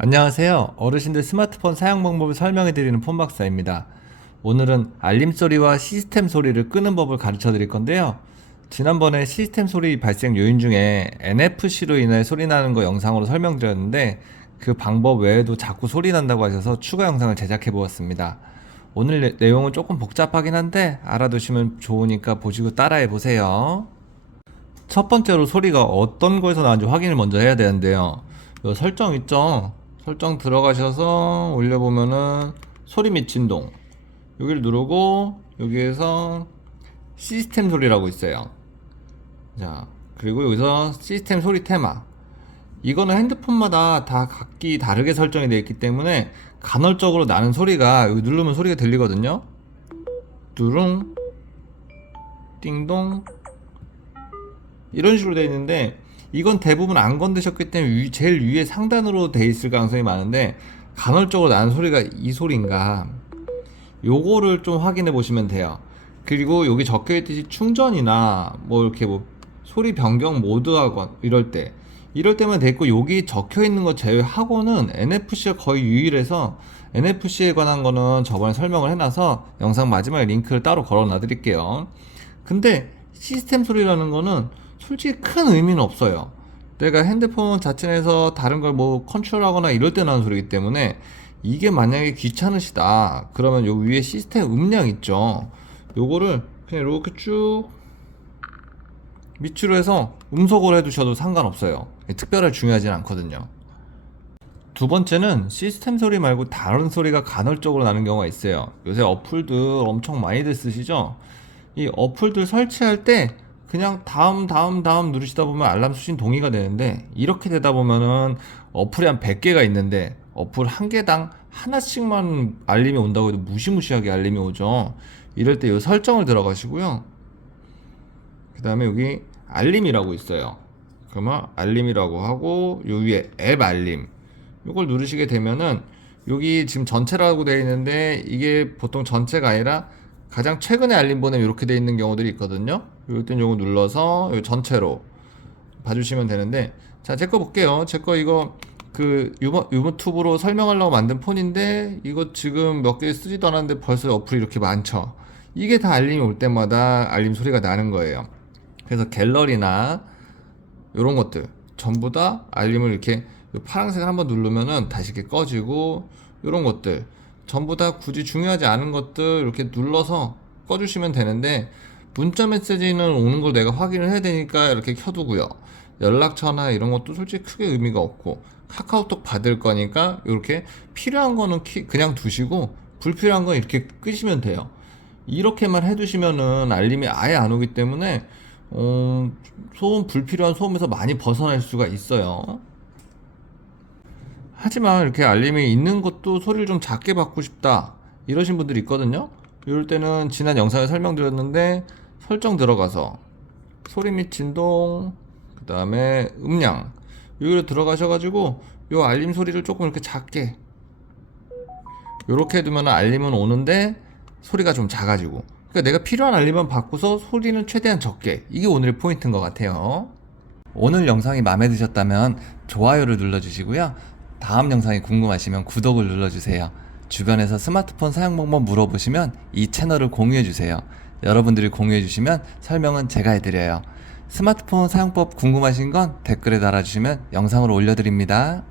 안녕하세요. 어르신들 스마트폰 사용 방법을 설명해드리는 폰박사입니다. 오늘은 알림 소리와 시스템 소리를 끄는 법을 가르쳐 드릴 건데요. 지난번에 시스템 소리 발생 요인 중에 NFC로 인해 소리 나는 거 영상으로 설명드렸는데 그 방법 외에도 자꾸 소리 난다고 하셔서 추가 영상을 제작해 보았습니다. 오늘 내용은 조금 복잡하긴 한데 알아두시면 좋으니까 보시고 따라해 보세요. 첫 번째로 소리가 어떤 거에서 나는지 확인을 먼저 해야 되는데요. 요 설정 있죠? 설정 들어가셔서 올려보면은 소리 및 진동 여기를 누르고 여기에서 시스템 소리라고 있어요. 자, 그리고 여기서 시스템 소리 테마, 이거는 핸드폰마다 다 각기 다르게 설정이 되어 있기 때문에 간헐적으로 나는 소리가 여기 누르면 소리가 들리거든요. 뚜룽, 띵동, 이런 식으로 되어 있는데 이건 대부분 안 건드셨기 때문에 제일 위에 상단으로 돼 있을 가능성이 많은데 간헐적으로 나는 소리가 이 소리인가, 요거를 좀 확인해 보시면 돼요. 그리고 여기 적혀 있듯이 충전이나 뭐 이렇게 뭐 소리 변경 모드하건 이럴 때만 됐고, 여기 적혀 있는 거 제외하고는 NFC가 거의 유일해서 NFC에 관한 거는 저번에 설명을 해놔서 영상 마지막에 링크를 따로 걸어 놔 드릴게요. 근데 시스템 소리라는 거는 솔직히 큰 의미는 없어요. 내가 핸드폰 자체 내에서 다른 걸 뭐 컨트롤하거나 이럴 때 나는 소리이기 때문에, 이게 만약에 귀찮으시다 그러면 요 위에 시스템 음량 있죠, 요거를 그냥 이렇게 쭉 밑으로 해서 음속으로 해두셔도 상관없어요. 특별하게 중요하진 않거든요. 두 번째는 시스템 소리 말고 다른 소리가 간헐적으로 나는 경우가 있어요. 요새 어플들 엄청 많이들 쓰시죠? 이 어플들 설치할 때 그냥 다음 누르시다 보면 알람 수신 동의가 되는데, 이렇게 되다 보면은 어플이 한 100개가 있는데 어플 한 개당 하나씩만 알림이 온다고 해도 무시무시하게 알림이 오죠. 이럴 때 이 설정을 들어가시고요. 그 다음에 여기 알림이라고 있어요. 그러면 알림이라고 하고 요 위에 앱 알림, 이걸 누르시게 되면은 여기 지금 전체라고 되어 있는데 이게 보통 전체가 아니라 가장 최근에 알림 보내면 이렇게 되어 있는 경우들이 있거든요. 이럴 땐 요거 눌러서 요 전체로 봐주시면 되는데, 자, 제 거 볼게요. 제 거 이거 그 유튜브로 설명하려고 만든 폰인데 이거 지금 몇 개 쓰지도 않았는데 벌써 어플이 이렇게 많죠. 이게 다 알림이 올 때마다 알림 소리가 나는 거예요. 그래서 갤러리나 이런 것들 전부 다 알림을 이렇게 파란색을 한번 누르면은 다시 이렇게 꺼지고, 이런 것들 전부 다 굳이 중요하지 않은 것들 이렇게 눌러서 꺼주시면 되는데, 문자 메시지는 오는 걸 내가 확인을 해야 되니까 이렇게 켜두고요. 연락처나 이런 것도 솔직히 크게 의미가 없고, 카카오톡 받을 거니까 이렇게 필요한 거는 그냥 두시고 불필요한 건 이렇게 끄시면 돼요. 이렇게만 해두시면은 알림이 아예 안 오기 때문에 불필요한 소음에서 많이 벗어날 수가 있어요. 하지만 이렇게 알림이 있는 것도 소리를 좀 작게 받고 싶다 이러신 분들이 있거든요. 이럴 때는 지난 영상에 설명드렸는데 설정 들어가서 소리 및 진동, 그 다음에 음량, 여기로 들어가셔가지고 요 알림 소리를 조금 이렇게 작게 이렇게 해두면 알림은 오는데 소리가 좀 작아지고, 그러니까 내가 필요한 알림만 받고서 소리는 최대한 적게, 이게 오늘의 포인트인 것 같아요. 오늘 영상이 마음에 드셨다면 좋아요를 눌러주시고요. 다음 영상이 궁금하시면 구독을 눌러주세요. 주변에서 스마트폰 사용 방법 물어보시면 이 채널을 공유해주세요. 여러분들이 공유해주시면 설명은 제가 해드려요. 스마트폰 사용법 궁금하신 건 댓글에 달아주시면 영상으로 올려드립니다.